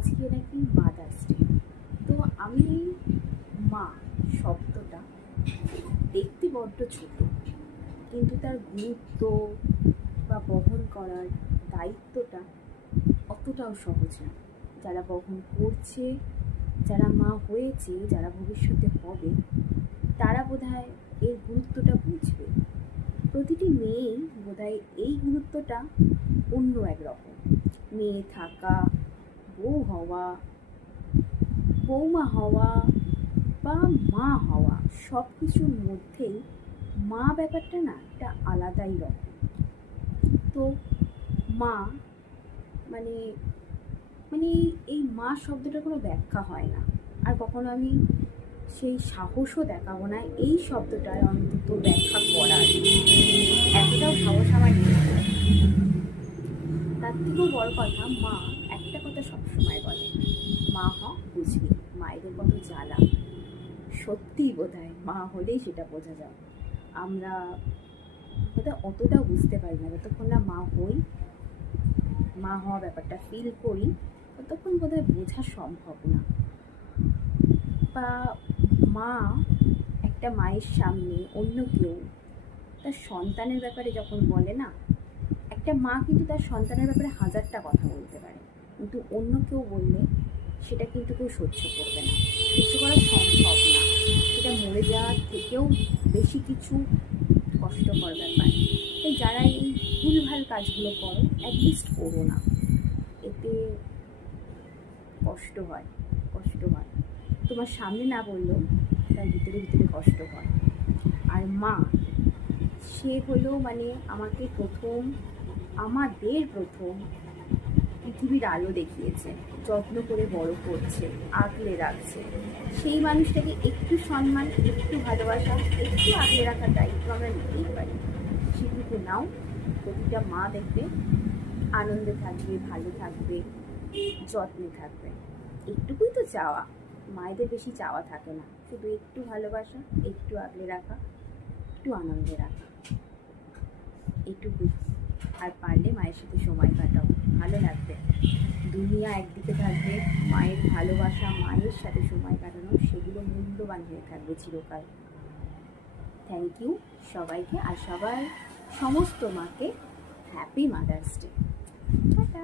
আজকে নাকি mother's day. তো আমি মা শব্দটা দেখতে বড্ড ছোট, কিন্তু তার গুরুত্ব বা বহন করার দায়িত্বটা অতটাও সহজ না। যারা বহন করছে, যারা মা হয়েছে, যারা ভবিষ্যতে হবে, তারা বোধহয় এর গুরুত্বটা বুঝবে। প্রতিটি মেয়েই বোধহয় এই গুরুত্বটা অন্য একরকম। মেয়ে থাকা, বউ হওয়া, বৌমা হওয়া বা মা হওয়া, সব কিছুর মধ্যেই মা ব্যাপারটা না একটা আলাদাই রকম। তো মা মানে মানে এই মা শব্দটার কোনো ব্যাখ্যা হয় না, আর কখনো আমি সেই সাহসও দেখাবো না এই শব্দটার অন্তত ব্যাখ্যা করার। এতটাও সাহস আমার নেই। তার থেকেও বড় কথা, মা একটা কথা সবসময় বলে, মা হ বুঝবি, মায়েদের কত জ্বালা। সত্যিই বোধহয় মা হলেই সেটা বোঝা যায়। আমরা বোধহয় অতটাও বুঝতে পারি না, যতক্ষণ না মা হই, মা হওয়া ব্যাপারটা ফিল করি, ততক্ষণ বোধহয় বোঝা সম্ভব না। বা মা, একটা মায়ের সামনে অন্য কেউ তার সন্তানের ব্যাপারে যখন বলে না, একটা মা কিন্তু তার সন্তানের ব্যাপারে হাজারটা কথা বলতে পারে, কিন্তু অন্য কেউ বললে সেটা কিন্তু কেউ সহ্য করবে না, সহ্য করা সম্ভব না। সেটা মরে যাওয়ার থেকেও বেশি কিছু কষ্টকর ব্যাপার। তাই যারা এই ভুলভাল কাজগুলো করো, অ্যাটলিস্ট করো না। এতে কষ্ট হয়, কষ্ট হয়। তোমার সামনে না বললেও তার ভিতরে ভিতরে কষ্ট হয়। আর মা, সে হলো আমাদের প্রথম পৃথিবীর আলো দেখিয়েছে, যত্ন করে বড় করছে, আগলে রাখছে। সেই মানুষটাকে একটু সম্মান, একটু ভালোবাসা, একটু আগলে রাখার দায়িত্ব আমরা নিতেই পারি। সেটুকু নাও, প্রতিটা মা দেখবে আনন্দে থাকবে, ভালো থাকবে, যত্নে থাকবে। একটুকুই তো চাওয়া, মায়েদের বেশি চাওয়া থাকে না, শুধু একটু ভালোবাসা, একটু আগলে রাখা, একটু আনন্দে রাখা, এটুকুই। আর পারলে মায়ের সাথে সময় কাটাও, ভালো লাগবে। দুনিয়া একদিকে থাকবে, মায়ের ভালোবাসা, মায়ের সাথে সময় কাটানো, সেগুলো মূল্যবান হয়ে থাকবে চিরকাল। থ্যাংক ইউ সবাইকে, আর সমস্ত মাকে হ্যাপি মাদার্স ডে। টাটা।